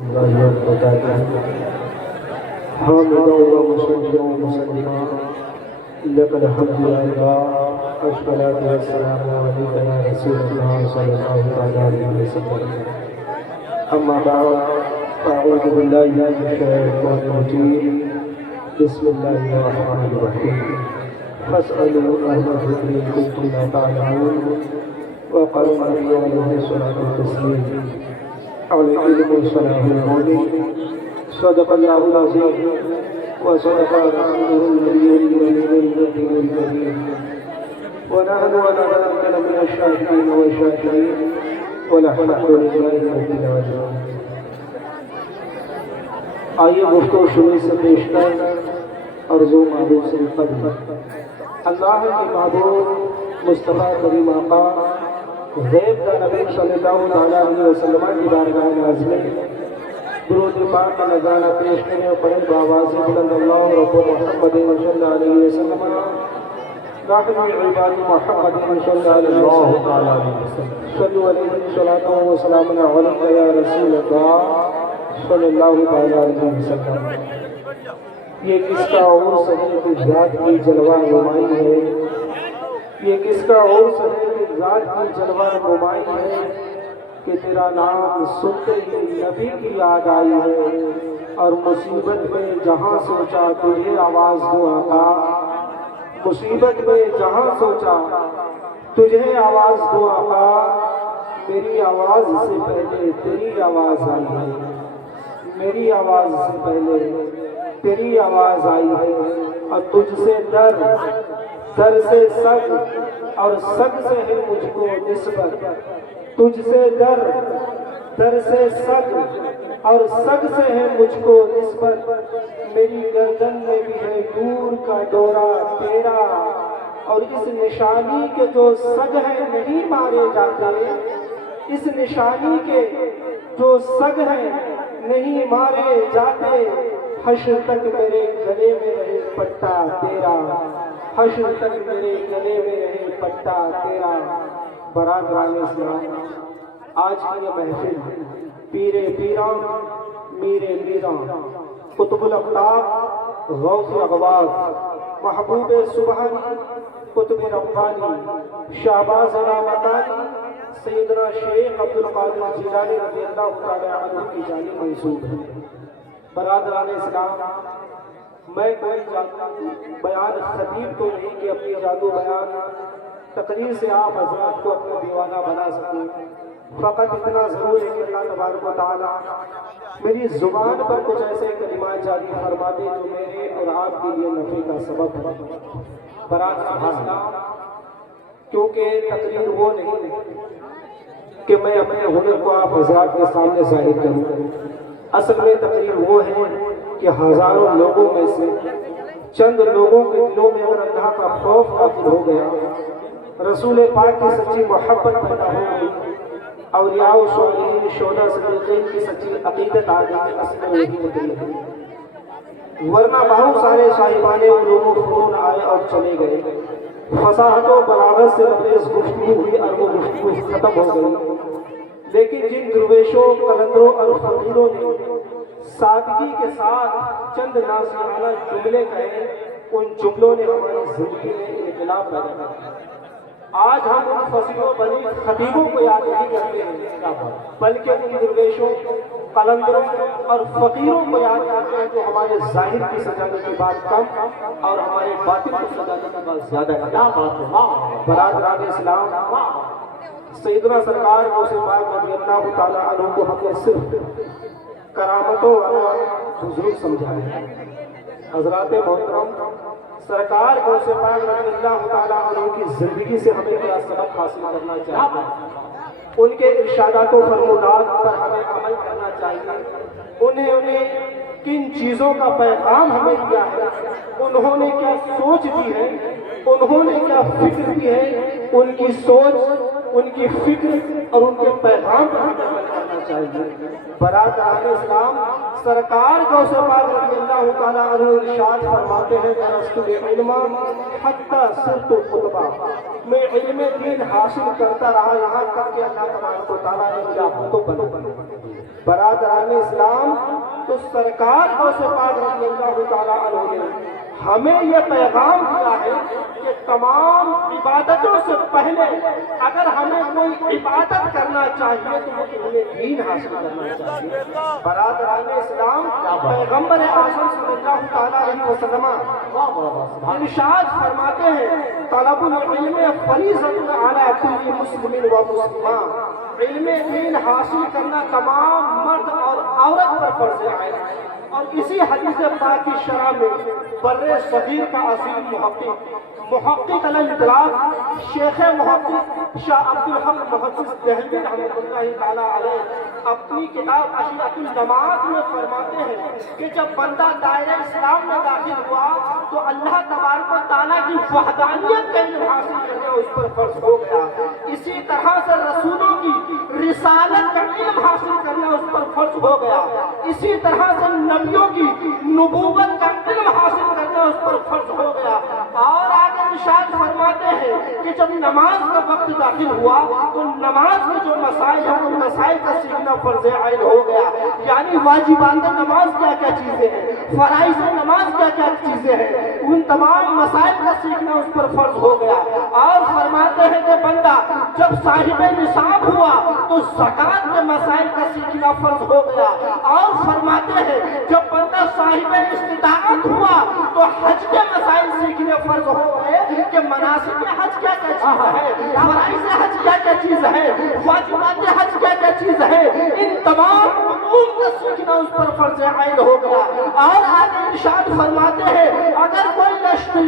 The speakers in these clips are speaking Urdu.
الله وبركاته. حامدا ومصليا ومسلما لك الحمد يا الله. الصلاة والسلام عليك يا رسول الله صلى الله عليه وسلم. أما بعد فأعوذ بالله من الشيطان الرجيم. بسم الله الرحمن الرحيم. فاسألوا أهل الذكر إن كنتم لا تعلمون. وقال النبي عليه الصلاة والتسليم العلم صلاح المؤمن. صدق الله العظيم وصدق رسوله النبي الكريم. ونحن على ذلك لمن الشاهدين والشاكرين والحمد لله رب العالمين. آئیے گفتگو شروع سے پیش کر عرض و معبود سے قبل اللہ کے معبود مصطفیٰ کریم آقا غیب کا نبی صلی اللہ علیہ وسلم کی بارگاہ ناز میں درود پاک کا نذرانہ پیش کرنے اور پڑھیں بآواز بلند اللہ رب محمد صلی اللہ علیہ وسلم راحم عباد محمد صلی اللہ علیہ وسلم صلو علیہ صلاۃ و سلام علیک یا رسول اللہ صلی اللہ علیہ وسلم. یہ کس کا اور سجن کی ذات کی جلوہ نمائی ہے. یہ کس کا اور سجن کی ذات کی جلوہ نمائی ہے کہ تیرا نام سنتے ہی نبی کی یاد آئی ہے. اور مصیبت میں جہاں سوچا تجھے آواز دو آقا. مصیبت میں جہاں سوچا تجھے آواز دو آقا. میری آواز سے پہلے تیری آواز آئی ہے. میری آواز سے پہلے تیری آواز آئی ہے. اور تجھ سے در سے سگ اور سگ سے ہے مجھ کو نسبت. تجھ سے در سے سگ اور سگ سے ہے مجھ کو نسبت. میری گردن میں بھی ہے دور کا ڈورا تیرا. اور اس نشانی کے جو سگ ہے نہیں مارے جاتے. اس نشانی کے جو سگ ہے نہیں مارے جاتے. حشر تک میرے گلے میں رہے پٹا تیرا. حشر تک میرے گلے میں رہے پٹا تیرا. برادران اسلام، آج کی یہ محفل پیرے پیران میرے میران قطب الاقطاب غوث اغواث محبوب سبحانی قطب ربانی شہباز علامتانی سیدنا شیخ عبدالقادر جیلانی رضی اللہ تعالی عنہ کی جانب منسوب ہے. برادران اسلام، میں کوئی بیان خطیب تو نہیں کہ اپنی جادو بیان تقریر سے آپ حضرات کو اپنا دیوانہ بنا سکیں. فقط اتنا ضرور ہے کہ اللہ تبارک و تعالی میری زبان پر کچھ ایسے کلمات جاری فرما دے جو میرے اور آپ کے لیے نفع کا سبب ہے. برادران اسلام، کیونکہ تقریر وہ نہیں کہ میں اپنے ہنر کو آپ حضرات کے سامنے ظاہر کروں. اصل میں تقریر وہ ہے کہ ہزاروں لوگوں میں سے چند لوگوں کے دلوں میں اگر اللہ کا خوف داخل ہو گیا، رسول پاک کی سچی محبت پیدا ہو گئی، اولیاء و صالحین شہداء صدیقین کی سچی عقیدت آ گئی. اصل میں یہی تقریر ہے. ورنہ بہت سارے صاحبان علوم و فنون آئے اور چلے گئے. فصاحت و بلاغت سے لبریز گفتگو ہوئی اور وہ گفتگو ختم ہو گئی. لیکن جن درویشوں قلندروں اور فقیروں نے سادگی کے ساتھ چند ناصحانہ جملے کہے، ان جملوں نے ہماری زندگی میں انقلاب پیدا کیا. آج ہم ان فصیحوں بنی خطیبوں کو یاد نہیں کرتے ہیں بلکہ ان درویشوں قلندروں اور فقیروں کو یاد کرتے ہیں جو ہمارے ظاہر کی سجانے کی بات کم اور ہمارے باطن کی سجانے کی بات زیادہ ہے. برادران اسلام، سیدنا سرکار غوث پاک رضی اللہ تعالی عنہ کو ہم نے صرف کرامتوں والا بزرگ سمجھا ہے. حضرات محترم، سرکار غوث پاک رضی اللہ تعالی عنہ کی زندگی سے ہمیں کیا سبق حاصل کرنا چاہیے؟ ان کے ارشادات و فرمودات پر ہمیں عمل کرنا چاہیے. انہیں کن چیزوں کا پیغام ہمیں دیا ہے، انہوں نے کیا سوچ دی ہے، انہوں نے کیا فکر کی ہے، ان کی سوچ، ان کی فکر اور ان کے پیغام پر ہمیں عمل کرنا چاہیے. برادران اسلام، سرکار غوث پاک رضی اللہ تعالیٰ عنہ ارشاد فرماتے ہیں درست العلم حتی صرت خطبہ. میں علم دین حاصل کرتا رہا یہاں تک کہ اللہ تبارک و تعالیٰ نے کیا تو بنا. برادران اسلام، تو سرکار غوث پاک رضی اللہ تعالیٰ عنہ نے ہمیں یہ پیغام دیا ہے کہ تمام عبادتوں سے پہلے اگر ہمیں کوئی عبادت کرنا چاہیے تو وہ ہمیں دین حاصل کرنا چاہیے۔ برادران اسلام، پیغمبر اعظم صلی اللہ تعالیٰ علیہ وسلم ارشاد فرماتے ہیں طلب العلم فریضۃ علی کل مسلم و مسلمہ، علم دین حاصل کرنا تمام مرد اور عورت پر فرض ہے۔ اور اسی حدیث پاک کی شرح میں بر صغیر کا عظیم محقق الاطلاق شیخ محقق شاہ عبدالحق محدث دہلوی رحمۃ اللہ تعالیٰ علیہ اپنی کتاب اشیاء الجماعت میں فرماتے ہیں کہ جب بندہ دائرہ اسلام میں داخل ہوا تو اللہ تبارک و تعالیٰ کی وحدانیت کا علم حاصل کرنا اس پر فرض ہو گیا۔ اسی طرح سے رسولوں کی رسالت کا علم حاصل کرنا اس پر فرض ہو گیا۔ اسی طرح سے نبیوں کی نبوت کا علم حاصل کرنا اس پر فرض ہو گیا۔ اور آگے ارشاد فرماتے ہیں کہ جب نماز کا وقت داخل ہوا تو نماز کے جو مسائل ہیں ان مسائل کا سیکھنا فرض عین ہو گیا، یعنی واجبات نماز کیا کیا چیزیں ہیں، فرائض نماز کیا کیا چیزیں ہیں، ان تمام مسائل کا سیکھنا اس پر فرض ہو گیا۔ اور فرماتے ہیں کہ بندہ جب صاحب نصاب ہوا تو زکوٰۃ کے مسائل کا سیکھنا فرض ہو گیا۔ اور فرماتے ہیں جب بندہ صاحب استطاعت ہوا تو حج کے مسائل سیکھنے فرض ہو گئے کہ مناسک حج کیا کیا چیز ہے، فرائض حج کیا کیا چیز ہے، واجبات حج کیا کیا چیز ہے، ان تمام علوم کا سیکھنا اس پر فرض عین ہو گیا۔ اور آگے ارشاد فرماتے ہیں اگر کوئی رشتہ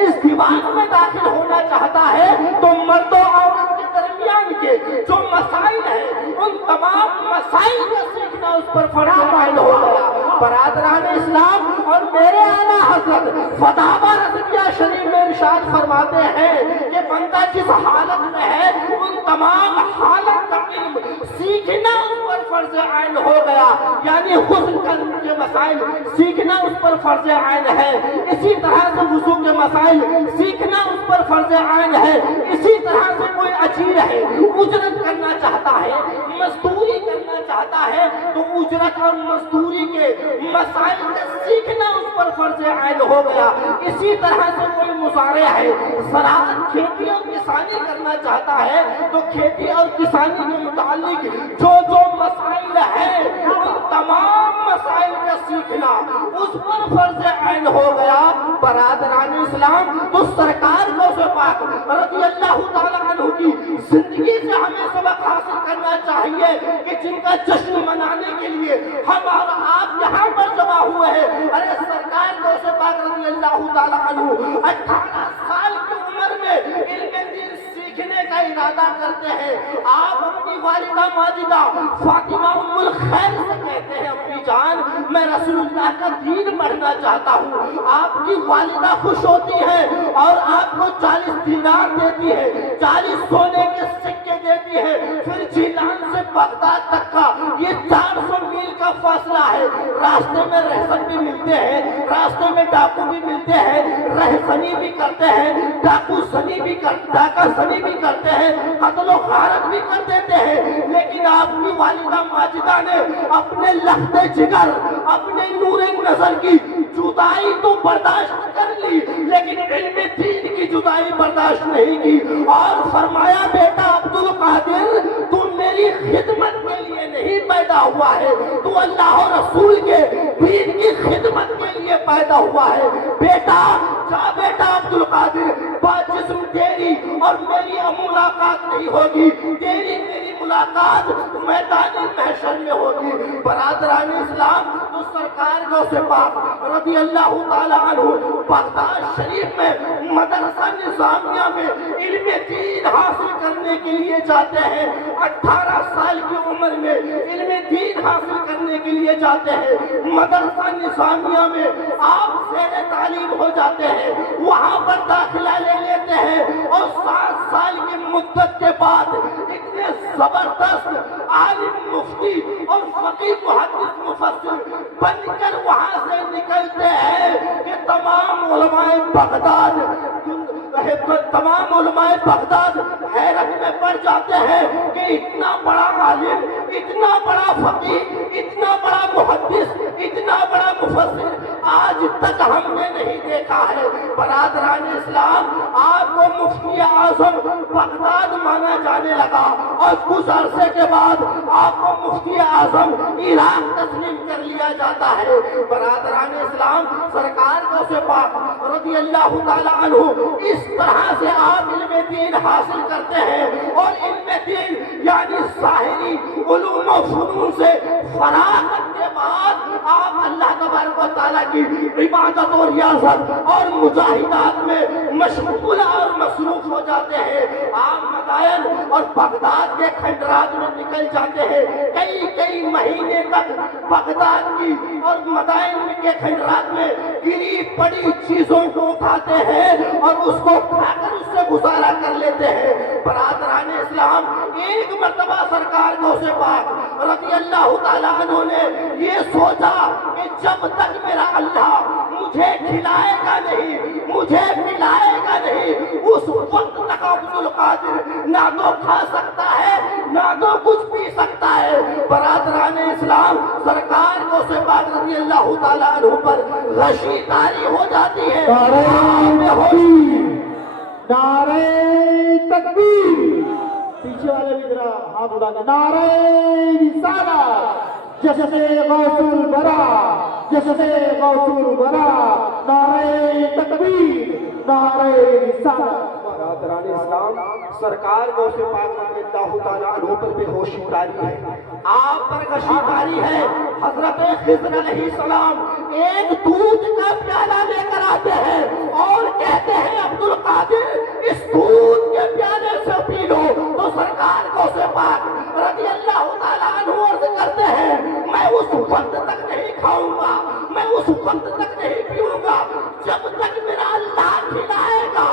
اس دیوار میں داخل ہونا چاہتا ہے تو مرد و عورت کے درمیان کے جو مسائل ہیں ان تمام مسائل کا سیکھنا اس پر فرض عین ہو گیا۔ برادران اسلام اور میرے اعلیٰ حضرت فتاوی رضویہ شریف میں ارشاد فرماتے ہیں کہ بندہ جس حالت میں ہے ان تمام حالت کا علم سیکھنا اس پر فرض عین ہو گیا، یعنی غسل کے مسائل سیکھنا اس پر فرض عین ہے، اسی طرح سے وضو کے مسائل سیکھنا اس پر فرض عین ہے، اسی طرح سے کوئی اجیر ہے اجرت کرنا چاہتا ہے، مزدوری کرنا چاہتا ہے تو اجرت اور مزدوری کے مسائل کا سیکھنا اس پر فرض عین ہو گیا۔ اسی طرح سے کوئی مزارع ہے زراعت کھیتی اور کسانی کرنا چاہتا ہے تو کھیتی اور کسانی کے متعلق جو جو مسائل ہیں ان تمام مسائل کا سیکھنا اس پر فرض عین ہو گیا۔ برادران اسلام، تو سرکار غوث پاک رضی اللہ تعالیٰ عنہ کی زندگی سے ہمیں سبق حاصل کرنا چاہیے کہ جن کا جشن منانے کے لیے ہم اور آپ یہاں پر جمع ہوئے ہیں۔ ارے سرکار غوث پاک رضی اللہ تعالیٰ عنہ 18 سال کی عمر میں علم دین سیکھنے کا ارادہ کرتے ہیں۔ آپ اپنی والدہ ماجدہ فاطمہ ام الخیر سے کہتے ہیں اپنی جان میں رسول اللہ کا دین پڑھنا چاہتا ہوں۔ آپ کی والدہ خوش ہوتی ہے اور آپ کو 40 دینار دیتی ہے، 40 سونے کے سکے دیتی ہے۔ پھر جیلان سے بغداد تک کا یہ 400 میل کا فاصلہ ہے، راستے میں رہزن بھی ملتے ہیں، راستے میں ڈاکو بھی ملتے ہیں، رہزنی بھی کرتے ہیں، ڈاکہ زنی بھی کرتے ہیں، قتل و غارت بھی کر دیتے ہیں، لیکن آپ کی والدہ ماجدہ نے اپنے لخت جگر، اپنے نور نظر کی جدائی تو برداشت کر لی لیکن علم دین کی جدائی برداشت نہیں کی، اور فرمایا بیٹا عبدالقادر تم میری خدمت کے لیے نہیں پیدا ہوا ہے، تو اللہ و رسول کے دین کی خدمت کے لیے پیدا ہوا ہے۔ بیٹا جا بیٹا عبدالقادر، بات جسم تیری اور میری ملاقات نہیں ہوگی، تیری میری ملاقات میدان محشر میں ہوگی۔ برادران اسلام، تو سرکار غوث پاک رضی اللہ تعالیٰ عنہ بغداد شریف میں مدرسہ نظامیہ میں علم دین حاصل کرنے کے لیے جاتے ہیں۔ 18 سال کی عمر میں علم دین حاصل کرنے کے لیے جاتے ہیں، مدرسہ نظامیہ میں آپ زیر تعلیم ہو جاتے ہیں، وہاں پر داخلہ لے لیتے ہیں، اور 7 سال کی مدت کے بعد اتنے زبردست عالم مفتی اور فقیہ محدث مفسر بن کر وہاں سے نکلتے ہیں کہ تمام علماء بغداد تمام علماء بغداد حیرت میں پڑ جاتے ہیں کہ اتنا بڑا عالم، اتنا بڑا فقیہ، اتنا بڑا محدث، اتنا بڑا مفسر آج تک ہم نے نہیں دیکھا ہے۔ برادران اسلام، آپ کو مفتی اعظم بغداد مانا جانے لگا اور کچھ عرصے کے بعد آپ کو مفتی اعظم عراق تسلیم کر لیا جاتا ہے۔ برادران اسلام، سرکار کو سے پاک رضی اللہ تعالیٰ عنہ اس طرح سے آپ علم دین حاصل کرتے ہیں اور علم دین یعنی ظاہری علوم و فنون سے فراغت کے بعد آپ اللہ تبارک و تعالیٰ کی عبادت و ریاضت اور مجاہدات میں مشغول اور مصروف ہو جاتے ہیں۔ آپ مدائن اور بغداد کے کھنڈرات میں نکل جاتے ہیں، کئی مہینے تک بغداد کی اور مدائن کے کھنڈرات میں گری پڑی چیزوں کو اٹھاتے ہیں اور اس کو کھا کر اس سے گزارا کر لیتے ہیں۔ برادران اسلام، ایک مرتبہ سرکار غوث پاک رضی اللہ تعالیٰ عنہ نے یہ سوچا کہ جب تک میرا اللہ مجھے کھلائے گا نہیں، مجھے پلائے گا نہیں، اس وقت تک عبد القادر نہ تو کھا سکتا ہے نہ تو کچھ پی سکتا ہے۔ برادران اسلام، سرکار غوث پاک رضی اللہ تعالیٰ عنہ پر غشی طاری ہو جاتی ہے۔ نعرہ تکبیر، پیچھے والے بھی ذرا ہاتھ اٹھا کے نعرہ رسالت، جشن غوث البرا، جشن غوث البرا، نعرہ تکبیر، نعرہ رسالت۔ برادران اسلام، سرکار غوث پاک رضی اللہ تعالیٰ عنہ پر بے ہوشی طاری ہے، آپ پر غشی طاری ہے۔ حضرت خضر علیہ السلام ایک دودھ کا پیالہ لے کر آتے ہیں اور کہتے ہیں عبد القادر اس دودھ کے پیالے سے پی لو، تو سرکار غوث پاک رضی اللہ تعالیٰ عنہ عرض کرتے ہیں میں اس وقت تک نہیں کھاؤں گا، میں اس وقت تک نہیں پیوں گا جب تک میرا اللہ کھلائے گا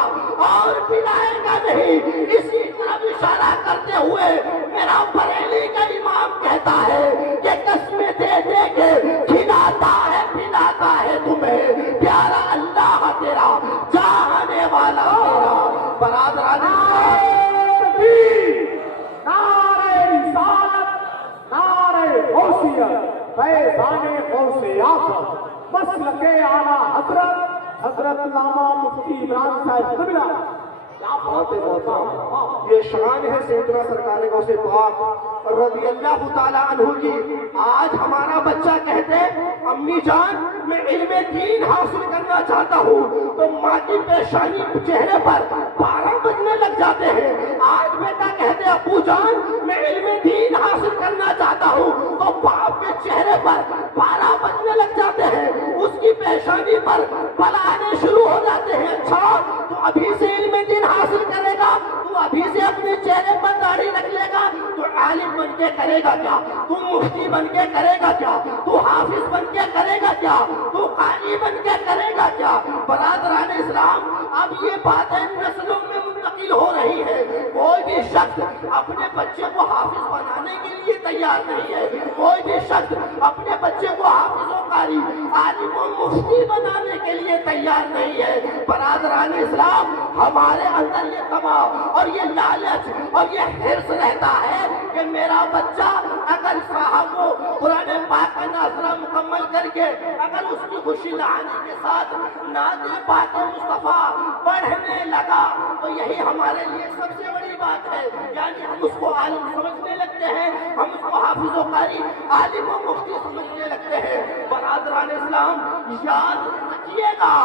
اور پلائے گا نہیں۔ اسی طرح اشارہ کرتے ہوئے میرا بریلی کا امام کہتا ہے کہ قسمیں دے دے کے کھلاتا ہے پلاتا ہے تمہیں پیارا اللہ تیرا، جانے والا تیرا۔ برادران تکبیر، نعرہ رسالت، نعرہ غوثیت، فیضان غوث اعظم، مسلک اعلیٰ حضرت علامہ مفتی عمران صاحب قبلہ۔ یہ شان ہے سیدنا سرکار غوث پاک رضی اللہ تعالیٰ عنہ کی۔ آج ہمارا بچہ کہتے امی جان میں علم دین حاصل کرنا چاہتا ہوں تو ماں کی پیشانی چہرے پر 12 بجنے لگ جاتے ہیں۔ آج بیٹا کہتے ابو جان میں علم دین حاصل کرنا چاہتا ہوں تو باپ کے چہرے پر 12 بجنے لگ جاتے ہیں، اس کی پیشانی پر بل آنے شروع ہو جاتے ہیں۔ اچھا تو ابھی سے علم دین حاصل کرے گا، تو ابھی سے اپنے چہرے پر داڑھی رکھ لے گا تو عالم بن کے کرے گا کیا؟ تو مفتی بن کے کرے گا کیا؟ تو حافظ بن کے کرے گا کیا؟ تو قاری بن کے کرے گا کیا؟ برادران اسلام، اب یہ باتیں نسلوں میں منتقل ہو رہی ہے۔ کوئی بھی شخص اپنے بچے کو حافظ بنانے کے لیے تیار نہیں ہے، کوئی بھی شخص اپنے بچے کو حافظ و قاری، عالم و مفتی بنانے کے لیے تیار نہیں ہے۔ برادران اسلام، ہمارے اندر یہ تما اور یہ لالچ اور یہ حرص رہتا ہے کہ میرا بچہ اگر صاحب کو قرآن پاک کا ناظرہ مکمل کر کے اگر اس کی خوشی لہانی کے ساتھ نعت پاک مصطفیٰ پڑھنے لگا تو یہی ہمارے لیے سب سے بڑی بات ہے، یعنی ہم اس کو عالم سمجھنے لگتے ہیں، ہم اس کو حافظ و قاری، عالم و مفتی سمجھنے لگتے ہیں۔ برادران اسلام، یاد رکھیے گا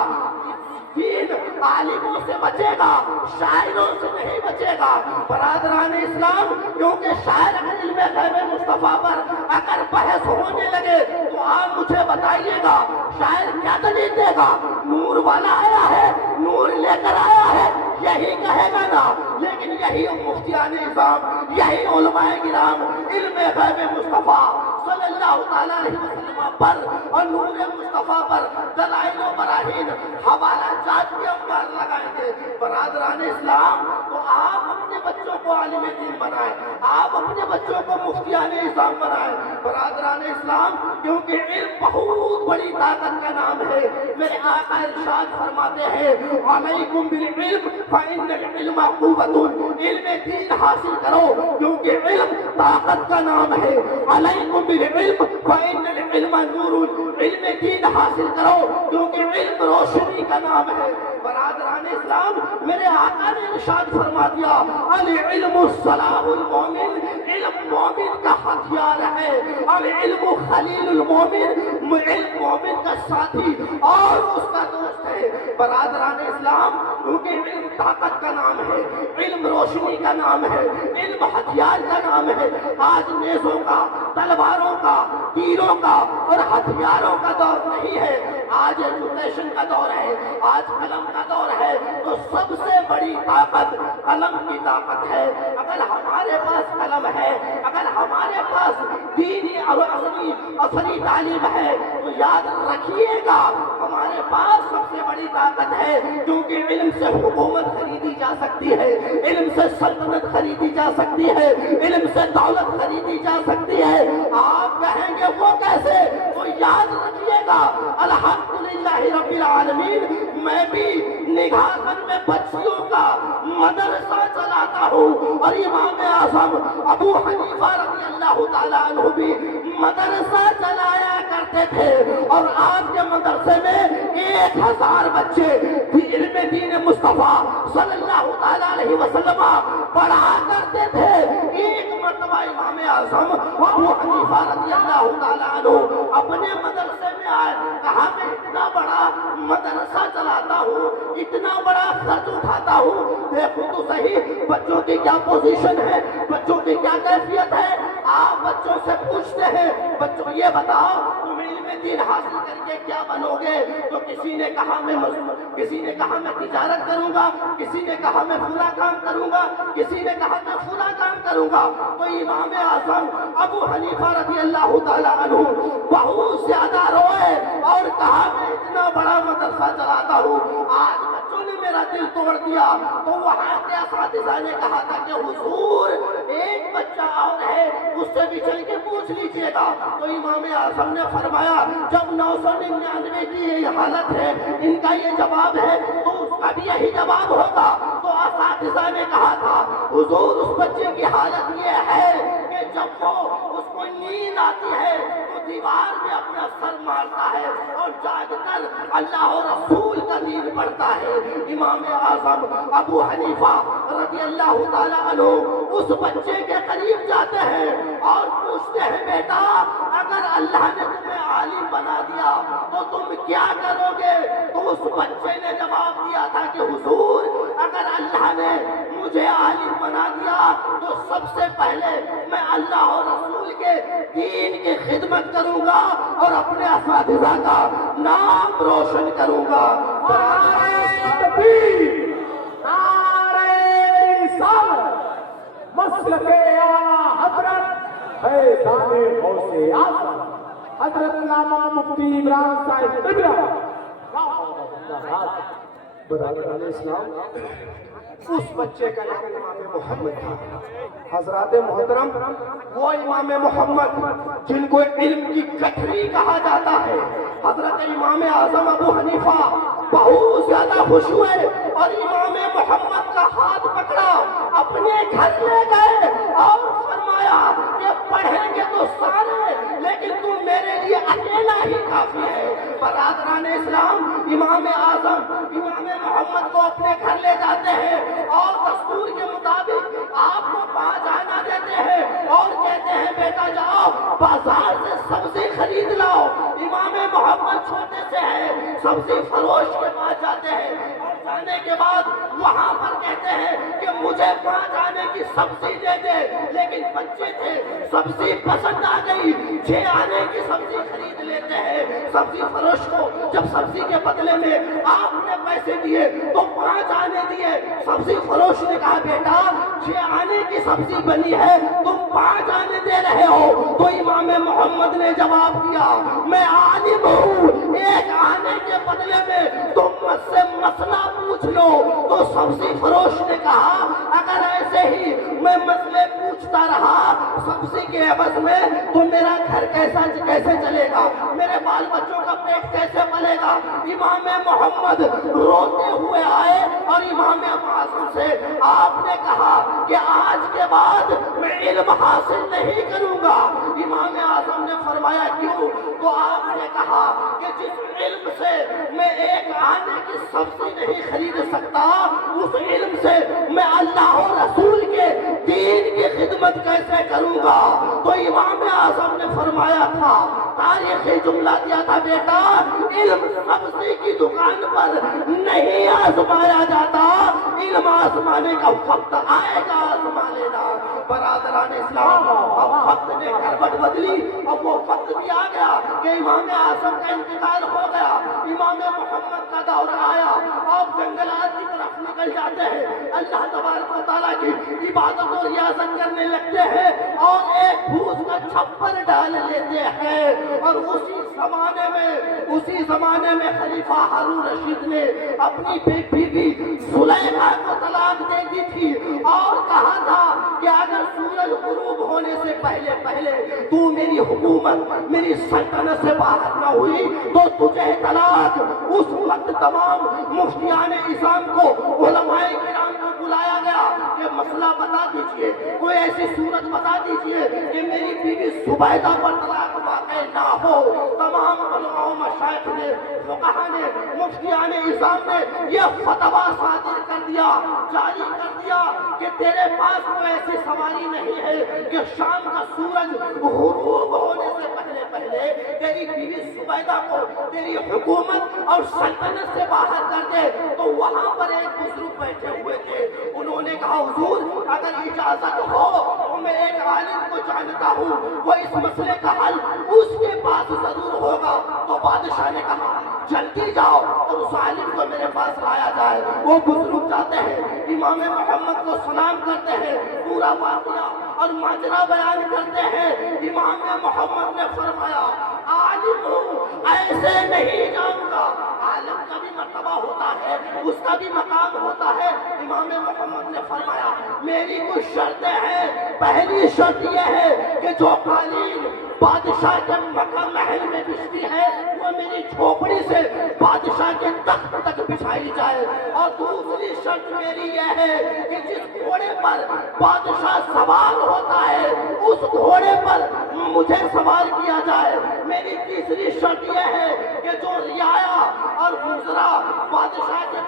دین عالموں سے بچے گا، شاعروں سے نہیں بچے گا۔ برادران اسلام، کیونکہ شاعر اگر علم غیب مصطفیٰ پر اگر بحث ہونے لگے تو آپ مجھے بتائیے گا شاعر کیا دلیل دے گا؟ نور والا آیا ہے، نور لے کر آیا ہے، یہی کہے گا نا۔ لیکن یہی مفتیان نظام، یہی علماء کرام علم غیب مصطفیٰ صلی اللہ تعالیٰ علیہ وسلم پر اور نور مصطفیٰ پر دلائل و براہین حوالہ جات کے انبار لگائیں گے۔ برادران اسلام، تو آپ اپنے بچوں کو عالم دین بنائیں، آپ اپنے بچوں کو مفتیان نظام بنائیں۔ برادران اسلام، کیونکہ علم بہت بڑی طاقت کا نام ہے۔ میرے آقا ارشاد فرماتے ہیں علیکم بالعلم فإن العلم قوة، علم دین حاصل کرو کیونکہ علم طاقت کا نام ہے۔ علیکم بالعلم فإن العلم نور، علم دین حاصل کرو کیونکہ علم روشنی کا نام ہے۔ برادران اسلام، میرے آقا نے ارشاد فرما دیا العلم سلاح المومن، علم مومن کا ہتھیار ہے۔ العلم خلیل المومن، علم مومن کا ساتھی اور اس کا دوست ہے۔ برادران اسلام، کیونکہ علم طاقت کا نام ہے، علم روشنی کا نام ہے، علم ہتھیار کا نام ہے۔ آج نیزوں کا، تلواروں کا، تیروں کا اور ہتھیاروں کا دور نہیں ہے، آج ایجوکیشن کا دور ہے، آج قلم کا دور ہے۔ تو سب سے بڑی طاقت قلم کی طاقت ہے۔ اگر ہمارے پاس قلم ہے، اگر ہمارے پاس دینی اور اصلی تعلیم ہے، تو یاد رکھیے گا ہمارے پاس سب سے بڑی طاقت ہے، کیونکہ علم سے حکومت خریدی جا سکتی ہے، علم سے سلطنت خریدی جا سکتی ہے، علم سے دولت خریدی جا سکتی ہے۔ آپ کہیں گے وہ کیسے؟ تو یاد رکھیے گا الحمدللہ رب العالمین، میں بھی نگاہ میں بچیوں کا مدرسہ چلاتا ہوں، اور امام اعظم ابو حنیفہ رضی اللہ تعالیٰ عنہ بھی مدرسہ چلایا کرتے تھے، اور آپ کے مدرسے میں 1000 بچے علم دین مصطفیٰ صلی اللہ تعالیٰ علیہ وسلم پڑھا کرتے تھے۔ ایک مرتبہ امام اعظم ابو حنیفہ رضی اللہ تعالیٰ عنہ اپنے مدرسے میں آئے، کہا میں اتنا بڑا مدرسہ چلاتا ہوں، اتنا بڑا خرچ اٹھاتا ہوں، دیکھو تو صحیح بچوں کی کیا پوزیشن ہے، بچوں کی کیا کیفیت ہے۔ آپ بچوں سے پوچھتے ہیں بچوں یہ بتاؤ تم علم دین حاصل کر کے کیا بنو گے؟ تو کسی نے کہا میں تجارت کروں گا، کسی نے کہا میں فلاں کام کروں گا، کسی نے کہا میں فلاں کام کروں گا۔ تو امام اعظم ابو حنیفہ رضی اللہ تعالیٰ عنہ بہت زیادہ روئے اور کہا میں اتنا بڑا مدرسہ چلاتا ہوں، آج بچوں نے میرا دل توڑ دیا۔ تو وہاں کے اساتذہ نے کہا تھا کہ حضور ایک بچہ اور ہے، اس سے بھی چل کے پوچھ لیجئے گا۔ تو امام اعظم نے فرمایا جب 999 کی یہ حالت ہے، ان کا یہ جواب ہے، تو اس کا بھی یہی جواب ہوگا۔ تو اساتذہ نے کہا تھا حضور اس بچے کی حالت یہ ہے کہ جب وہ اس کو نیند آتی ہے تو دیوار میں اپنا سر مارتا ہے اور جاگ کر اللہ اور رسول کا دین پڑھتا ہے۔ امام اعظم ابو حنیفہ رضی اللہ تعالیٰ عنہ اس بچے کے قریب جاتے ہیں اور پوچھتے ہیں بیٹا اگر اللہ نے تمہیں عالم بنا دیا تو تم کیا کرو گے؟ تو اس بچے نے جواب دیا تھا کہ حضور اگر اللہ نے مجھے عالم بنا دیا تو سب سے پہلے میں اللہ اور رسول کے دین کی خدمت کروں گا اور اپنے اساتذہ کا نام روشن کروں گا۔ مسلک اعلیٰ حضرت فیضان غوث اعظم حضرت علامہ مفتی عمران صاحب قبلہ۔ برادران اسلام، اس بچے کا نام امام محمد تھا۔ حضرات محترم، وہ امام محمد جن کو علم کی گٹھری کہا جاتا ہے، حضرت امام اعظم ابو حنیفہ بہت زیادہ خوش ہوئے اور امام محمد کا ہاتھ پکڑا، اپنے گھر لے گئے اور فرمایا کہ پڑھیں گے تو سارے، لیکن تم میرے لیے اکیلا ہی کافی ہے۔ برادران اسلام، امام اعظم امام محمد کو اپنے گھر لے جاتے ہیں اور دستور کے مطابق آپ کو 5 آنا دیتے ہیں اور کہتے ہیں بیٹا جاؤ بازار سے سبزی خرید لاؤ۔ امام محمد چھوٹے سے ہیں، سبزی فروش کے پاس جاتے ہیں اور کرنے کے بعد وہاں پر کہتے ہیں کہ مجھے 5 آنے کی سبزی دے دے، لیکن بچے تھے، سبزی پسند آ گئی، 6 آنے کی سبزی خرید لیتے ہیں۔ سبزی فروش کو جب سبزی کے بدلے میں آپ نے پیسے دیے تو 5 آنے دیے۔ سبزی فروش نے کہا بیٹا 6 آنے کی سبزی بنی ہے، تم 5 آنے دے رہے ہو؟ تو امام محمد نے جواب دیا میں عالم ہوں، 1 آنے کے بدلے میں تم مجھ سے مسئلہ پوچھ لو۔ تو سبزی فروش نے کہا اگر ایسے ہی میں مسئلے پوچھتا رہا سبزی کے عوض میں تو میرا گھر کیسے چلے گا، میرے بال بچوں کا پیٹ کیسے پلے گا؟ امام محمد روتے ہوئے آئے اور امام اعظم سے آپ نے کہا کہ آج کے بعد میں علم حاصل نہیں کروں گا۔ امام اعظم نے فرمایا کیوں؟ تو آپ نے کہا کہ جس علم سے میں 1 آنے کی سبزی نہیں خرید سکتا، اس علم سے میں اللہ اور رسول کے دین کی خدمت کیسے کروں گا؟ تو امام اعظم نے فرمایا تھا، تاریخی جملہ دیا تھا بیٹا علم سبزی کی دکان پر نہیں آزمایا جاتا، علم آزمانے کا وقت آئے گا آزما لینا۔ برادران اسلام اب وقت نے کروٹ بدلی، اب وہ وقت بھی آ گیا کہ امام اعظم کا انتقال ہو گیا، امام محمد کا دور آیا، آپ جنگلات کی طرف نکل جاتے ہیں، اللہ تبارک و تعالیٰ کی عبادت اور ریاضت کرنے لگتے ہیں اور ایک بھوس کا چھپر ڈال لیتے ہیں۔ اور اسی زمانے میں خلیفہ ہارون رشید نے اپنی بیوی زلیخا کو طلاق دے دی تھی اور کہا تھا کہ اگر سورج غروب ہونے سے پہلے تو میری حکومت میری سلطنت سے باہر نہ ہوئی تو تجھے طلاق۔ اس وقت تمام مفتیان اسلام کو علماء کرام کو بلایا گیا کہ مسئلہ بتا دیجئے، کوئی ایسی صورت بتا دیجئے کہ میری بیوی زبیدہ پر طلاق واقع نہ ہو۔ تمام علماء و مشائخ نے، فقہاء نے، مفتیان اسلام نے یہ فتویٰ صادر کر دیا، جاری کر دیا کہ تیرے پاس کوئی ایسی سواری نہیں ہے کہ شام کا سورج غروب ہونے سے پہلے تیری بیوی زبیدہ کو تیری حکومت اور سلطنت سے باہر کر دے۔ تو وہاں پر ایک بزرگ بیٹھے ہوئے تھے، انہوں نے کہا حضور اگر اجازت ہو تو میں ایک عالم کو جانتا ہوں، وہ اس مسئلے کا حل اس کے پاس ضرور ہوگا۔ تو بادشاہ نے کہا جلدی جاؤ اور اس عالم کو میرے پاس لایا جائے۔ وہ بزرگ جاتے ہیں، امام محمد کو سلام کرتے ہیں، پورا واقعہ اور ماجرا بیان کرتے ہیں۔ امام محمد نے فرمایا عالم ہوں ایسے نہیں جاؤں گا، عالم کا بھی مرتبہ ہوتا ہے، اس کا بھی مقام ہوتا ہے۔ امام محمد نے فرمایا میری کچھ شرطیں ہیں، پہلی شرط یہ ہے کہ جو قالین بادشاہ کے محل میں بچھتی ہے وہ میری جھوپڑی سے بادشاہ کے تخت تک بچھائی جائے، اور دوسری شرط میری یہ ہے کہ جس گھوڑے پر بادشاہ سوار ہوتا ہے اس گھوڑے پر مجھے سوار کیا جائے۔ میری تیسری شرط یہ ہے کہ جو رعایا اور وزرا بادشاہ کے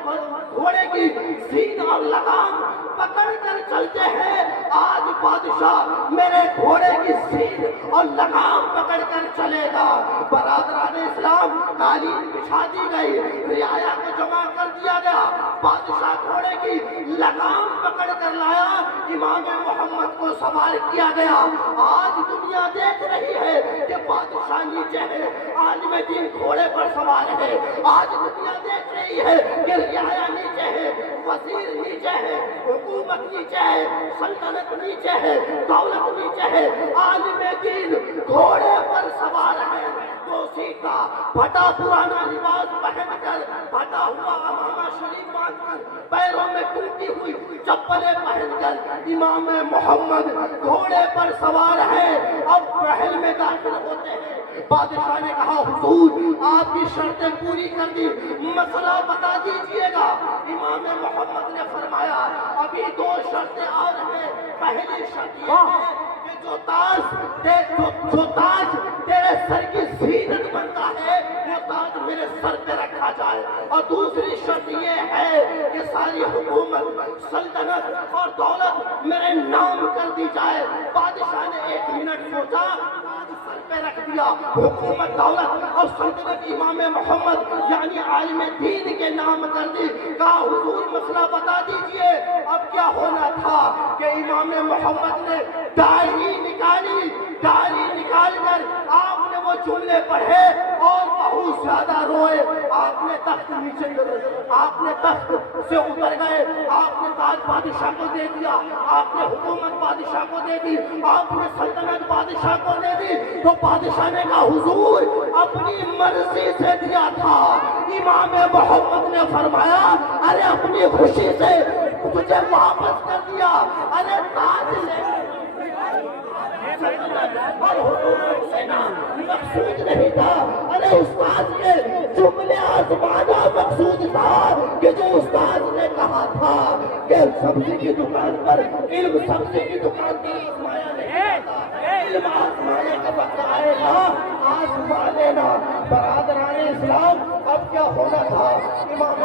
گھوڑے کی زین اور لگام پکڑ کر چلتے ہیں، آج بادشاہ میرے گھوڑے کی زین اور لگام پکڑ کر چلے گا۔ برادران اسلام قالین بچھا دی گئی، رعایا کو جمع کر دیا گیا، بادشاہ گھوڑے کی لگام پکڑ کر لایا، امام محمد کو سوار کیا گیا۔ آج دنیا دیکھ رہی ہے کہ بادشاہ نیچے ہے، عالم دین گھوڑے پر سوار ہے۔ آج دنیا دیکھ رہی ہے کہ رعایا نیچے ہے، وزیر نیچے ہے، حکومت نیچے ہے، سلطنت نیچے ہے، دولت نیچے ہے، عالم دین گھوڑے پر سوار ہے۔ تو سیدھا پھٹا پرانا لباس پہن کر، پھٹا ہوا امامہ شریف باندھ کر، پیروں میں ٹوٹی ہوئی چپلیں پہن کر امام محمد گھوڑے پر سوار ہے، اب محل میں داخل ہوتے ہیں۔ بادشاہ نے کہا حضور آپ کی شرطیں پوری کر دی، مسئلہ بتا دیجئے گا۔ امام محمد نے فرمایا ابھی 2 شرطیں اور ہیں۔ پہلی شرط یہ ہے کہ جو تاج تیرے سر کی زینت بنتا ہے وہ تاج میرے سر پہ رکھا جائے، اور دوسری شرط یہ ہے کہ ساری حکومت، سلطنت اور دولت میرے نام کر دی جائے۔ بادشاہ نے 1 منٹ سوچا، تاج سر پہ رکھ دیا، حکومت، دولت اور اور سلطنت امام محمد یعنی عالم دین کے نام کر دی. کہا حضور مسئلہ بتا دیجئے اب کیا ہونا تھا کہ امام محمد نے ڈائری نکالی. ڈائری نکال کر آپ نے وہ جملے پڑھے اور بہت زیادہ روئے. آپ نے تخت نیچے آپ نے تخت سے اتر گئے. آپ نے تاج بادشاہ کو دے دیا. آپ نے حکومت بادشاہ کو دے دی. آپ نے سلطنت بادشاہ کو دے دی. تو بادشاہ نے کہا حضور اپنی مرضی سے دیا تھا. امام محمد نے فرمایا ارے اپنی خوشی سے تجھے واپس کر دیا. ارے تاج لے اور حکومت سے مقصود نہیں تھا. ارے استاد کے جملے آزمانا مقصود تھا کہ جو استاد نے کہا تھا کہ سبزی کی دکان پر علم سبزی کی دکان پر آزمایا نہیں جاتا. علم آزمانے کا وقت آئے گا آزما لینا. برادران اسلام اب کیا ہونا تھا. امام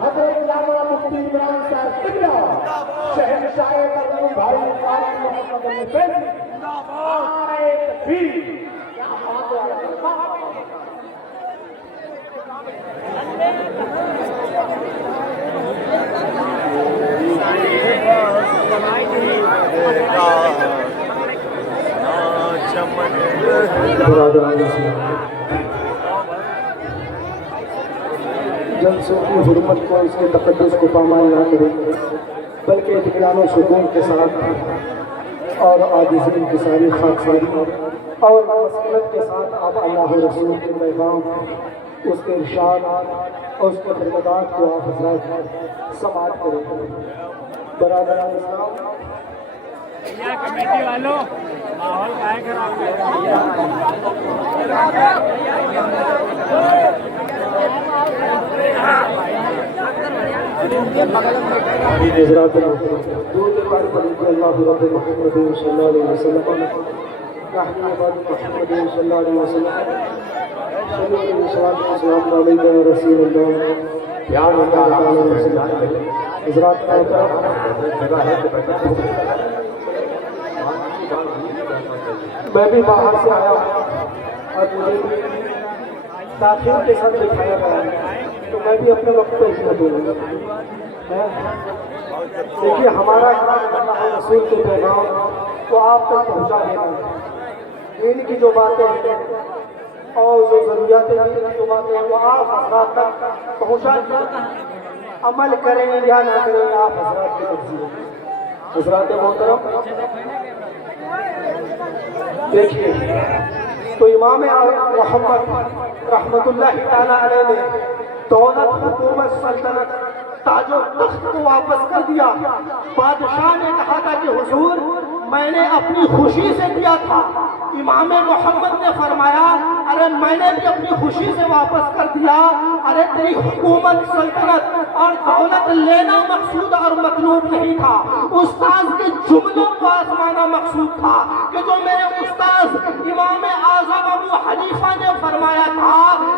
حضرت علامہ مفتی عمران صاحب قبلہ شہنشاہ کرم بھائی قاری محمد علی فیض نعرہ تکبیر. برادران اسلام جلسوں کی حرمت کو اس کے تقدس کو پامال نہ کریں بلکہ اطمینان و سکون کے ساتھ اور عاجزی کی ساری خاکساری اور مسکنت کے ساتھ آپ اللہ رسول کے پیغام اس کے ارشاد اور اس کے خدمات کو آپ حضرات سماعت کریں. برادران اسلام کمیٹی والوں ماحول کائے خراب حضرات دور کے بارے پر اللہ رب محمد صلی اللہ علیہ وسلم رحمہ محمد صلی اللہ علیہ وسلم صلی اللہ علیہ رسول اللہ پیار ہوتا ہے حضرات کا جگہ ہے میں بھی باہر سے آیا ہوں اور مجھے تاخیر کے ساتھ دکھایا گیا ہے تو میں بھی اپنے وقت پہ ہی دوں گا. دیکھیے ہمارا اللہ رسول کے پیغام تو آپ تک پہنچا دینا ہے. دین کی جو باتیں ہیں اور جو ضروریات دین کی جو باتیں ہیں وہ آپ حضرات تک پہنچا دینا. عمل کریں یا نہ کریں آپ حضرات کی مرضی ہے. حضرات محترم دیکھیے تو امام محمد رحمت اللہ تعالیٰ علیہ نے دولت حکومت سلطنت تاج و تخت کو واپس کر دیا. بادشاہ نے کہا تھا کہ حضور میں نے اپنی خوشی سے دیا تھا. امام محمد نے فرمایا ارے میں نے بھی اپنی خوشی سے واپس کر دیا. ارے تیری حکومت سلطنت اور دولت لینا مقصود اور مطلوب نہیں تھا. استاذ کے جملوں کو آزمانا مقصود تھا کہ جو میرے استاذ امام اعظم ابو حنیفہ نے فرمایا تھا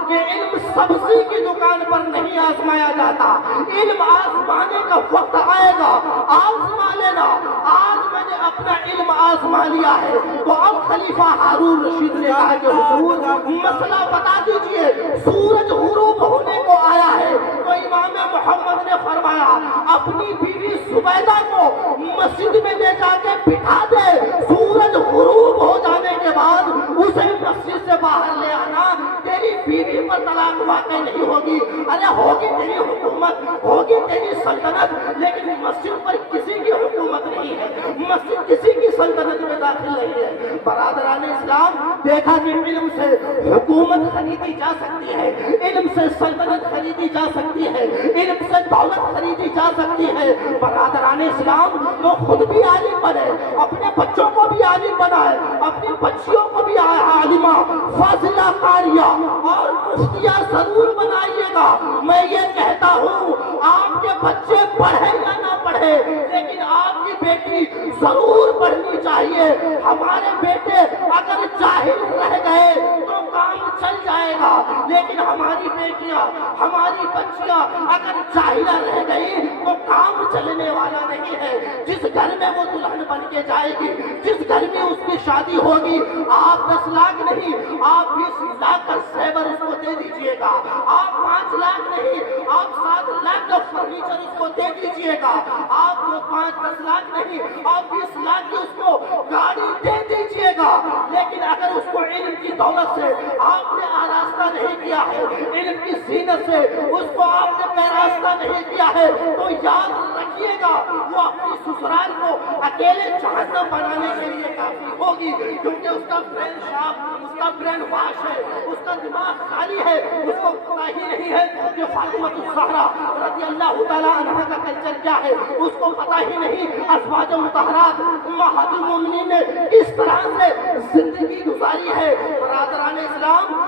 کہ علم سبزی کی دکان پر نہیں آزمایا جاتا. علم آزمانے کا وقت آئے گا آزما لینا. آج میں نے اپنا علم آزما لیا ہے تو اب خلیفہ ہارون رشید نے کہا کہ حضور مسئلہ بتا دیجئے. سورج غروب ہونے کو آیا ہے تو امام محمد نے فرمایا اپنی بیوی زبیدہ کو مسجد میں لے جا کے بٹھا دے. سورج غروب ہو جانے کے بعد اسے مسجد سے باہر لے آنا. تیری بیوی پر طلاق واقع نہیں ہوگی. ارے ہوگی تیری حکومت ہوگی تیری سلطنت لیکن مسجد پر کسی کی حکومت نہیں ہے. مسجد کسی کی سلطنت میں داخل نہیں ہے. برادران اسلام دیکھا کہ علم سے حکومت خریدی جا سکتی ہے. علم سے سلطنت خریدی جا سکتی ہے. علم سے دولت خریدی جا سکتی ہے. برادران اسلام تو خود بھی عالم بنے اپنے بچوں کو بھی عالم بنائے اپنی بچیوں کو بھی عالمہ فاضلہ قاریہ اور مفتیہ ضرور بنائیے گا. میں یہ کہتا ہوں آپ کے بچے پڑھے یا نہ پڑھے لیکن آپ کی بیٹی ضرور پڑھنی چاہیے. ہمارے بیٹے اگر جاہل رہ گئے تو کام چل جائے گا، لیکن ہماری بیٹیاں، ہماری بچیاں اگر جاہلہ رہ گئی تو کام چلنے والا نہیں ہے۔ جس گھر میں وہ دلہن بن کے جائے گی، جس گھر میں اس کی شادی ہوگی، آپ 10 لاکھ نہیں، آپ 20 لاکھ کا زیور اس کو دے دیجئے گا، آپ 5 لاکھ نہیں، آپ 7 لاکھ کا فرنیچر اس کو دے دیجئے گا، آپ کو 5-10 لاکھ نہیں، آپ 20 لاکھ کی اس کو گاڑی دے دیجئے گا، لیکن اگر اس کو علم کی دولت سے آپ نے آراستہ نہیں کیا ہے، علم کی زینت سے اس کو آپ نے پیراستہ نہیں کیا ہے، تو یاد رکھیے گا وہ اپنی سسرال کو اکیلے جہنم بنانے کے لیے کافی ہوگی، کیونکہ اس کا برین شارپ، اس کا برین واش ہے، اس کا دماغ خالی ہے، اس کو پتہ ہی نہیں ہے کہ فاطمہ الزہرا رضی اللہ تعالیٰ عنہا کا کلچر کیا ہے، اس کو پتہ ہی نہیں ازواج مطہرات امہات المومنین نے کس طرح سے زندگی گزاری ہے۔ برادران اسلام،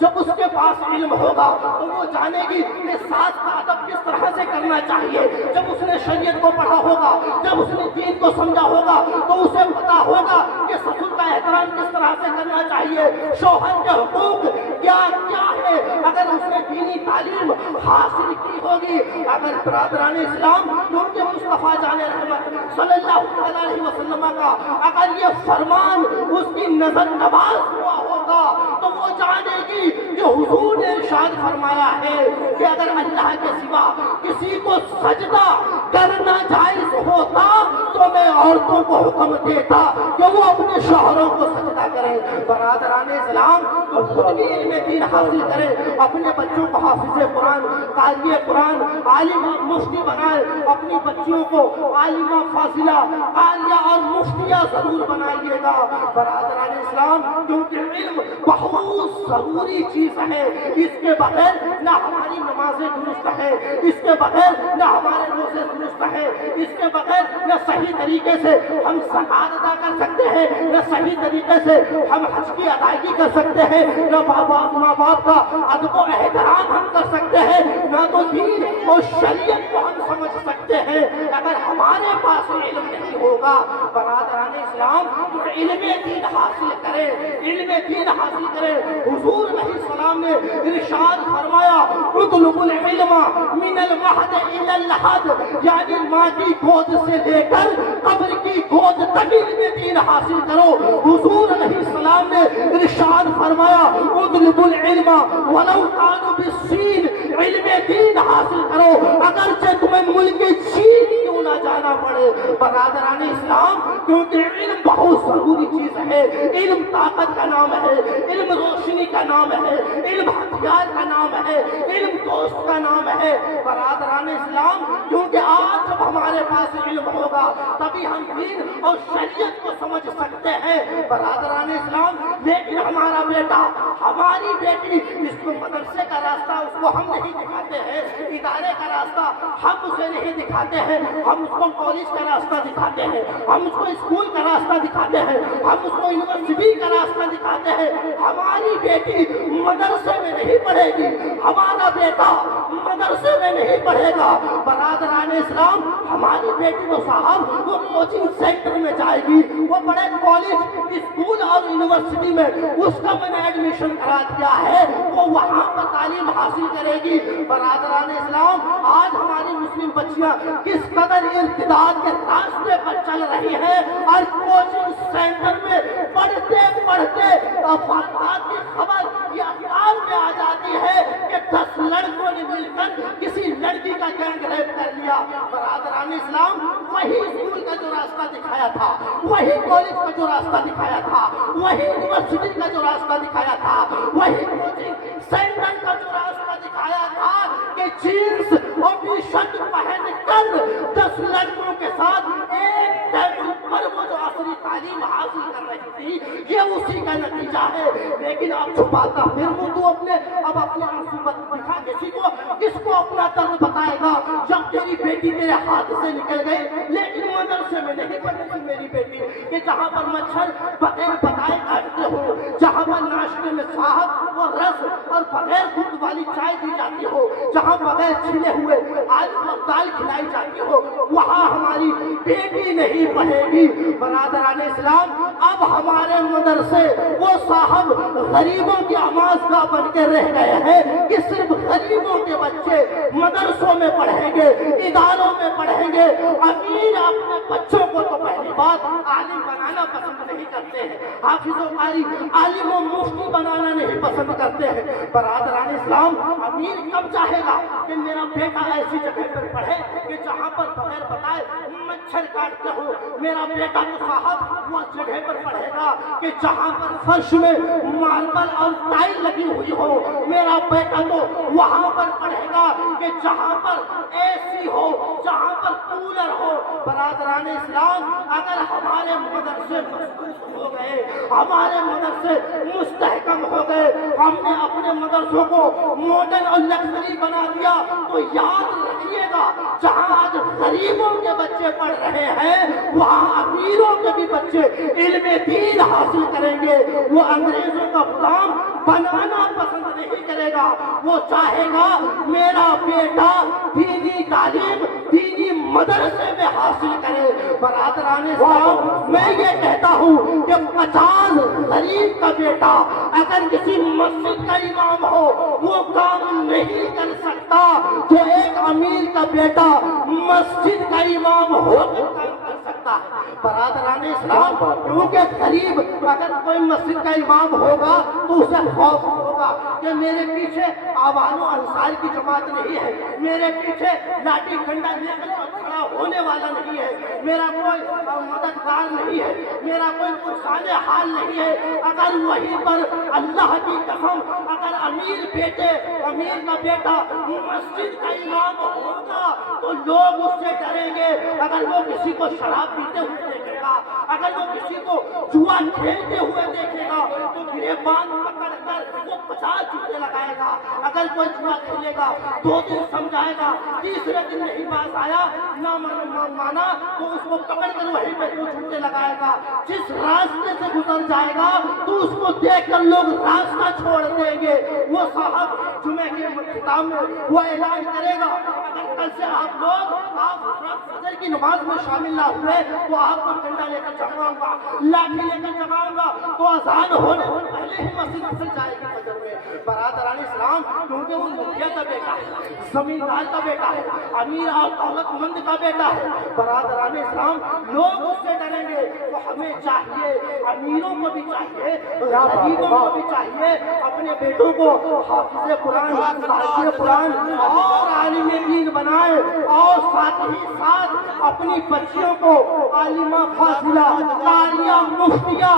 جب اس کے پاس علم ہوگا تو وہ جانے گی کہ ساس کا ادب کس طرح سے کرنا چاہیے، جب اس نے شریعت کو پڑھا ہوگا، جب اس نے دین کو سمجھا ہوگا تو اسے پتا ہوگا کہ سسر کا احترام کس طرح سے کرنا چاہیے، شوہر کے حقوق کیا کیا ہے، اگر اس نے دینی تعلیم حاصل کی ہوگی۔ اگر برادران اسلام، کیونکہ مصطفیٰ جان رحمت صلی اللہ علیہ وسلم کا اگر یہ فرمان اس کی نظر نواز ہوا ہوگا تو وہ جانے گی کہ حضور نے ارشاد فرمایا ہے کہ اگر اللہ کے سوا کسی کو سجدہ کرنا جائز ہوتا تو میں عورتوں کو حکم دیتا کہ وہ اپنے شوہروں کو سجدہ کریں۔ برادران اسلام، تو خود بھی علم دین حاصل کرے، اپنے بچوں کو حافظ قرآن، قاری قرآن، عالمہ مفتی بنائے، اپنی بچیوں کو عالمہ فاضلہ، قاریہ اور مفتیہ ضرور بنائیے گا۔ برادران اسلام، کیونکہ علم بہت ضروری چیز ہے، اس کے بغیر نہ ہماری نمازیں درست ہے، اس کے بغیر نہ ہمارے روزے درست ہے، اس کے بغیر نہ صحیح طریقے سے ہم زکات ادا کر سکتے ہیں، نہ صحیح طریقے سے ہم حج کی ادائیگی کر سکتے ہیں، نہ ماں باپ کا ادب و احترام ہم کر سکتے ہیں، نہ تو دین اور شریعت کو ہم سمجھ سکتے ہیں اگر ہمارے پاس علم نہیں ہوگا۔ برادران اسلام، علم دین حاصل کرے، علم دین حاصل کرے۔ حضور علیہ السلام نے ارشاد فرمایا اطلبوا العلم من المہد الی اللحد، یعنی ماں کی گود سے لے کر قبر کی گود تک علم دین حاصل کرو۔ حضور علیہ السلام نے ارشاد فرمایا اطلبوا العلم ولو کانوا بالصین، علم دین حاصل کرو اگرچہ تمہیں ملک چین کیوں نہ جانا پڑے۔ برادران اسلام، کیونکہ علم بہت ضروری چیز ہے، علم طاقت کا نام ہے، علم روشنی کا نام ہے، علم ہتھیار کا نام ہے، علم دوست کا نام ہے۔ برادران اسلام، کیونکہ آج جب ہمارے پاس علم ہوگا تبھی ہم دین اور شریعت کو سمجھ سکتے ہیں۔ برادران اسلام، لیکن ہمارا بیٹا، ہماری بیٹی، اس کو مدرسے کا راستہ اس کو ہم نہیں دکھاتے ہیں، ادارے کا راستہ ہم اسے نہیں دکھاتے ہیں، ہم اس کو کالج کا راستہ دکھاتے ہیں، ہم اس کو اسکول کا راستہ دکھاتے ہیں، ہم اس کو یونیورسٹی کا راستہ دکھاتے ہیں۔ ہماری بیٹی مدرسے میں نہیں پڑھے گی، ہمارا بیٹا مدرسے میں نہیں پڑھے گا۔ برادران اسلام، ہماری بیٹی تو صاحب وہ کوچنگ سینٹر میں جائے گی، وہ بڑے کالج، اسکول اور یونیورسٹی میں اس کا میں نے ایڈمیشن کرا دیا ہے، وہ وہاں پر تعلیم حاصل کرے گی۔ برادران اسلام، آج ہماری مسلم بچیاں کس قدر ارتداد کے راستے پر چل رہی ہیں، اور کوچنگ سینٹر میں پڑھتے پڑھتے افراد کی خبر یہ اخبار میں آ جاتی ہے کہ 10 لڑکوں نے مل کر کسی لڑکی کا گینگ ریپ کر لیا۔ برادران اسلام، وہی اسکول کا جو راستہ دکھایا تھا، وہی کالج کا جو راستہ دکھایا تھا، وہی یونیورسٹی کا جو راستہ دکھایا تھا، وہی کوچنگ سینٹر کا جو راستہ دکھایا تھا کہ جینس اور ٹی شرٹ پہن کر 10 لڑکوں کے ساتھ ایک ٹیبل پر وہ جو عصری تعلیم حاصل کر رہی تھی، یہ اسی کا نتیجہ ہے۔ لیکن اب چھپاتا پھر وہ تو اب اپنے عصبت دکھا کس کو اپنا درد بتائے گا جب تیری بیٹی تیرے ہاتھ سے نکل گئی۔ لیکن مدرسے میں نہیں پڑھے گی میری بیٹی کہ جہاں پر مچھر بغیر بتائے کاٹتے ہو، جہاں پر ناشتے میں صاحب وہ رس اور بغیر دودھ والی چائے دی جاتی ہو، جہاں بغیر چھلے ہوئے آلو اور دال کھلائی جاتی ہو، وہاں ہماری بیٹی نہیں پڑھے گی۔ برادران برادران اسلام اب ہمارے مدرسے وہ صاحب غریبوں کی آماز گاہ بن کے رہ گئے ہیں کہ صرف غریبوں کے بچے مدرسوں میں پڑھیں گے، اداروں میں پڑھیں گے۔ امیر اپنے بچوں کو تو پہلی بات عالم بنانا پسند نہیں کرتے ہیں، حافظ و قاری عالم و مفتی بنانا نہیں پسند کرتے ہیں۔ برادران اسلام امیر کب چاہے گا کہ میرا بیٹا ایسی جگہ پر پڑھے کہ جہاں پر بغیر بتائے مچھر کاٹتے ہو؟ میرا بیٹا تو صاحب وہ جگہ پر پڑھے گا کہ جہاں پر فرش میں ماربل اور ٹائل لگی ہوئی ہو۔ میرا بیٹا تو وہاں پر پڑھے گا کہ جہاں پر اے سی ہو، جہاں پر کولر ہو۔ برادران اسلام اگر ہمارے مدرسے مضبوط ہو گئے، ہمارے مدرسے مستحکم ہو گئے، ہم نے اپنے مدرسوں کو ماڈرن اور لگژری بنا دیا، تو یاد رکھیے گا جہاں آج غریبوں کے بچے پڑھ رہے ہیں وہاں امیروں کے بھی بچے علم دین حاصل کریں گے۔ وہ انگریزوں کا غلام بنانا پسند نہیں کرے گا، وہ چاہے گا میرا بیٹا دینی تعلیم دینی مدرسے میں حاصل کرے۔ برادران اسلام میں یہ کہتا ہوں کہ 50 غریب کا بیٹا اگر کسی مسجد کا امام ہو وہ کام نہیں کر سکتا جو ایک امیر کا بیٹا مسجد کا امام ہو کر کام کر سکتا ہے۔ برادران اسلام کیونکہ غریب اگر کوئی مسجد کا امام ہوگا تو اسے خوف ہوگا کہ میرے پیچھے آوان و انصار کی جماعت نہیں ہے، میرے پیچھے لاٹھی ڈنڈا لے کر کھڑا ہونے والا نہیں ہے، میرا کوئی مددگار نہیں ہے، میرا کوئی پرسان حال نہیں ہے۔ اگر وہیں پر اللہ کی قسم اگر امیر کا بیٹا مسجد کا امام ہوگا تو لوگ اس سے ڈریں گے۔ اگر وہ کسی کو شراب پیتے ہوئے دیکھے گا، اگر وہ کسی کو جوا کھیلتے ہوئے دیکھے گا تو گریبان پکڑ کر وہ 50 جوتے لگائے گا۔ اگر کوئی جوا کھیلے گا 2 دن سمجھائے گا، تیسرے دن نہیں باز آیا نہ مانا تو اس کو پکڑ کر وہیں پہ 2 جوتے لگائے گا۔ جس راستے سے گزر جائے گا تو اس کو دیکھ کر لوگ راستہ چھوڑ دیں گے۔ وہ صاحب جمعے کے خطاب میں وہ اعلان کرے گا اگر کل سے آپ لوگ فجر کی نماز میں شامل نہ ہوئے تو آپ کو ڈنڈا لے کر جماؤں گا، لاٹھی لے کر جماؤں گا، تو اذان ہونے سے پہلے ہی مسجد کھل جائے گی فجر میں۔ برادران اسلام کیونکہ وہ مکھیا کا بیٹا ہے، زمیندار کا بیٹا ہے، امیر اور دولت مند کا بیٹا ہے۔ برادران اسلام لوگ اس سے ڈریں گے، تو ہمیں چاہیے امیروں کو بھی چاہیے غریبوں کو بھی چاہیے اپنے بیٹوں کو حافظ قرآن حافظ قرآن اور عالم دین بنائے، اور ساتھ ہی ساتھ اپنی بچیوں کو عالمہ فاضلہ قاریہ مفتیہ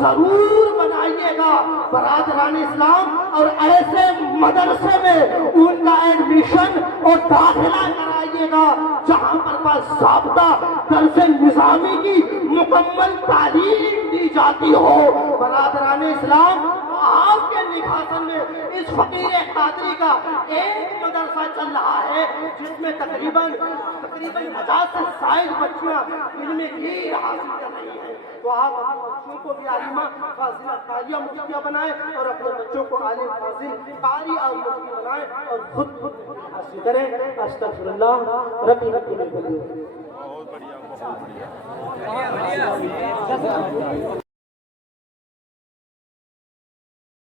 ضرور بنائیے گا۔ برادران اسلام اور ایسے مدرسے میں ان کا ایڈمیشن اور داخلہ کرائیے گا جہاں پر باضابطہ درس نظامی کی مکمل تعلیم دی جاتی ہو۔ برادران اسلام آپ کے نگاہن میں اس فقیر قادری کا ایک مدرسہ چل رہا ہے جس میں تقریباً 50 سے زائد بچیاں علم دین حاصل کر رہی ہیں۔ تو آپ اپنے بچوں کو بھی عالمہ فاضلہ قاریہ مفتیہ بنائیں اور اپنے بچوں کو عالم فاضل قاری اور مفتی بنائیں اور خود حاصل کریں۔ استغفر اللہ ربی ربی